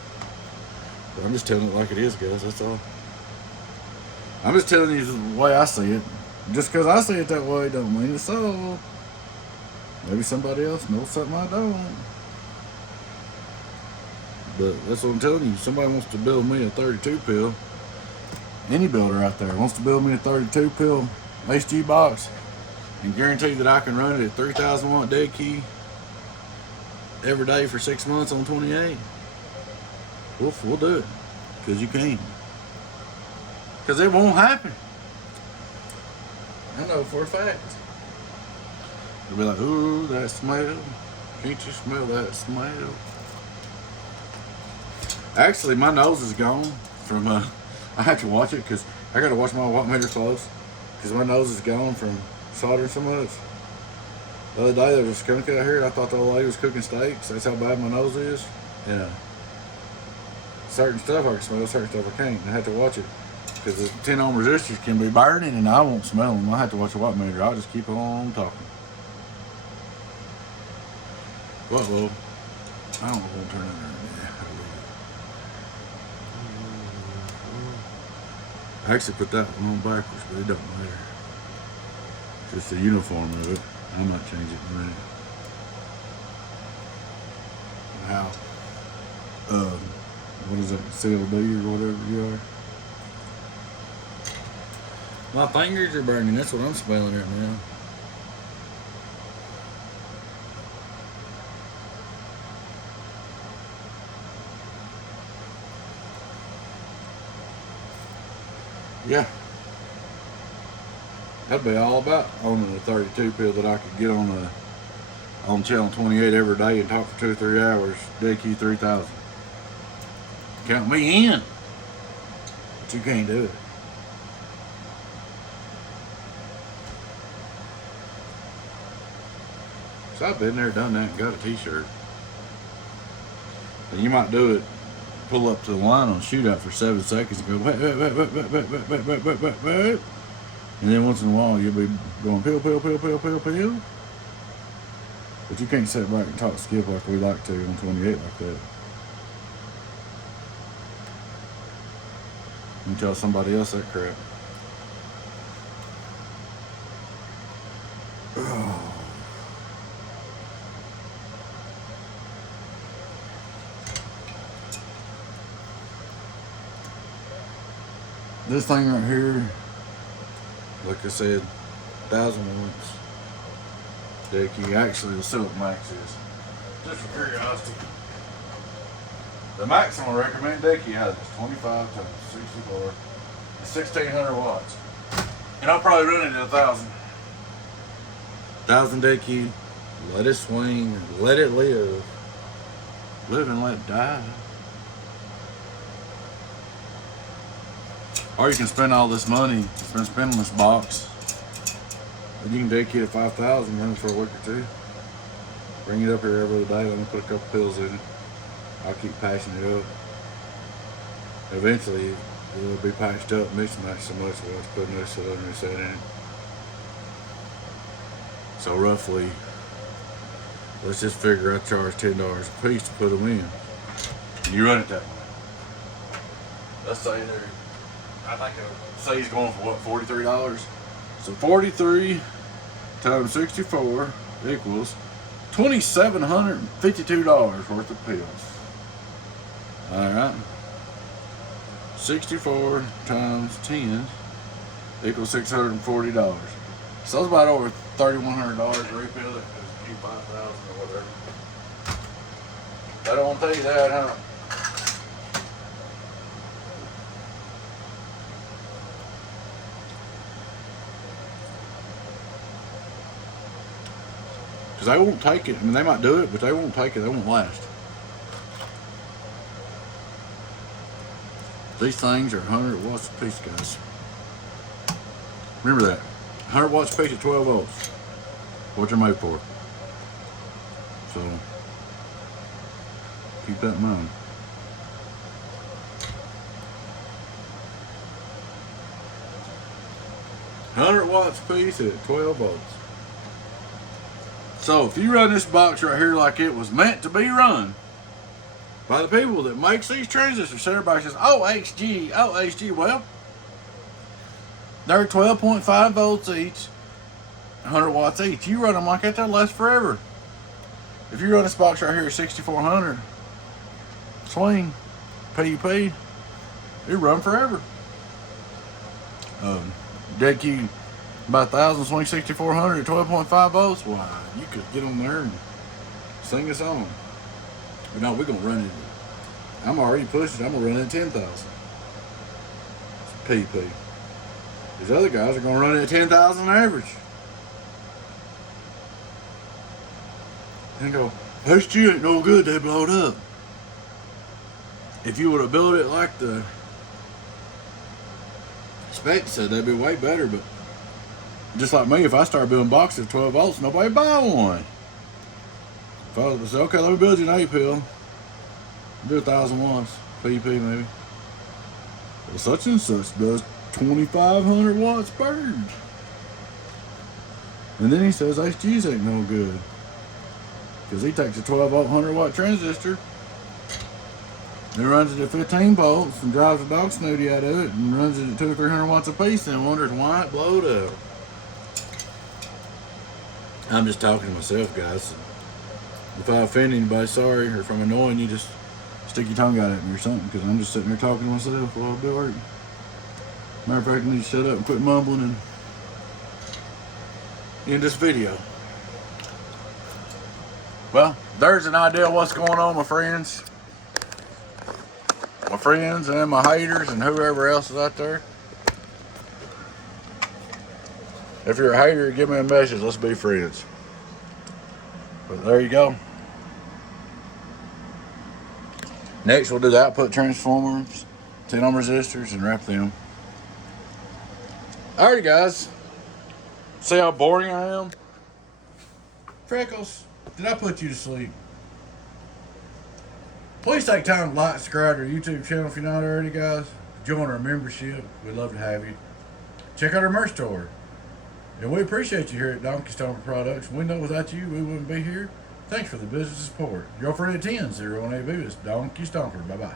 But I'm just telling it like it is, guys. That's all. I'm just telling you the way I see it. Just because I see it that way don't mean it's so. Maybe somebody else knows something I don't. But that's what I'm telling you. Somebody wants to build me a 32 pill. Any builder out there wants to build me a 32 pill HG box and guarantee that I can run it at 3,000 watt dead key every day for 6 months on 28. We'll do it. Because you can. Because it won't happen. I know for a fact. They'll be like, ooh, that smell. Can't you smell that smell? Actually, my nose is gone from, I have to watch it because I got to watch my wattmeter close because my nose is gone from soldering so much. The other day there was a skunk out here and I thought the old lady was cooking steaks. That's how bad my nose is. Yeah. Certain stuff I can smell, certain stuff I can't. I have to watch it because the 10 ohm resistors can be burning and I won't smell them. I have to watch the wattmeter. I'll just keep on talking. Uh-oh. I don't know if I'm going to turn it on. I actually put that one on backwards, but it don't matter. It's just the uniform of it. I might change it in a minute. Now, what is it, CLD or whatever you are? My fingers are burning. That's what I'm smelling right now. Yeah, that'd be all about owning a 32 pill that I could get on channel 28 every day and talk for 2 or 3 hours. Dead key 3,000. Count me in, but you can't do it. So I've been there, done that, and got a t-shirt. And you might do it. Pull up to the line on shootout for 7 seconds and go, wait. And then once in a while you'll be going pill. But you can't sit back and talk skip like we like to on 28 like that. And tell somebody else that crap. Oh. This thing right here, like I said, 1,000 watts. Dead key. Actually, the Silk Max is. Just for curiosity. The maximum recommended dead key has is 25 times 64. It's 1,600 watts. And I'll probably run it at 1,000. 1,000 dead key. Let it swing. Let it live. Live and let die. Or you can spend all this money, spend on this box. And you can dedicate it 5,000, run it for a week or two. Bring it up here every other day. Let me put a couple pills in it. I'll keep patching it up. Eventually, it'll be patched up, mix and match so much we'll have to put another cylinder set in it. So roughly, let's just figure I charge $10 a piece to put them in. And you run it that way. Let's say I think say he's going for what, $43? So 43 times 64 equals $2,752 worth of pills. Alright. 64 times 10 equals $640. So it's about over $3,100 to refill it because you keep 5,000 or whatever. I don't want to tell you that, huh? Because they won't take it. I mean, they might do it, but they won't take it. They won't last. These things are 100 watts a piece, guys. Remember that. 100 watts a piece at 12 volts. What they're made for. So, keep that in mind. $100 watts a piece at 12 volts. So if you run this box right here like it was meant to be run by the people that makes these transistors, so everybody says, oh HG, well, they're 12.5 volts each, 100 watts each. You run them like that, they'll last forever. If you run this box right here at 6400 swing PUP, it'll run forever. Dead key by 1,000 swing 6400 at 12.5 volts. Why, you could get on there and sing a song. But no, we're gonna run it. I'm already pushing. I'm gonna run it at 10,000 PP. These other guys are gonna run it at 10,000 average. And go, HG ain't no good. They blow it up. If you would have built it like the spec said, they'd be way better. But just like me, if I start building boxes at 12 volts, nobody buy one. If I was say, okay, let me build you an 8-pill, do 1,000 watts, PP maybe. Well, such and such does 2,500 watts burned. And then he says HG's ain't no good. Because he takes a 12 volt 100 watt transistor and runs it at 15 volts and drives a dog snooty out of it and runs it at 200 or 300 watts a piece and wonders why it blowed up. I'm just talking to myself, guys. If I offend anybody, sorry, or if I'm annoying you, just stick your tongue out at me or something, because I'm just sitting there talking to myself while I do work. Matter of fact, I need to shut up and quit mumbling and end this video. Well, there's an idea of what's going on, my friends. My friends and my haters and whoever else is out there. If you're a hater, give me a message. Let's be friends. But there you go. Next, we'll do the output transformers, 10 ohm resistors, and wrap them. Alrighty, guys. See how boring I am? Freckles, did I put you to sleep? Please take time to like, subscribe to our YouTube channel if you're not already, guys. Join our membership. We'd love to have you. Check out our merch store. And we appreciate you here at Donkey Stomper Products. We know without you, we wouldn't be here. Thanks for the business support. Your friend at 10, 01AB is Donkey Stomper. Bye-bye.